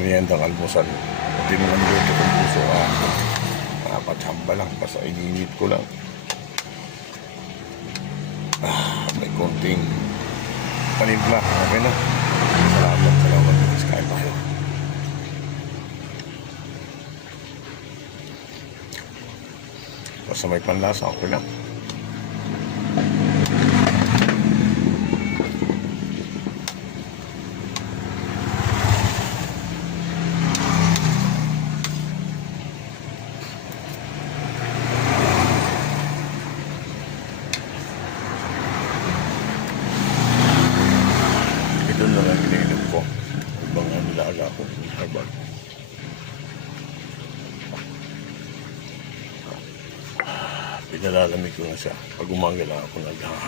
meriendang almusal. Hindi mo luto kung puso patamba lang, basta ininit ko lang. May konting panimpla, okay na. Salamat, guys, kain tayo. Basta may panlasa, okay lang. Ito na lang iniinom ko. Mga nilaga ko, herbal. Pinalalamig ko na siya. Pag umaga lang ako naghaha.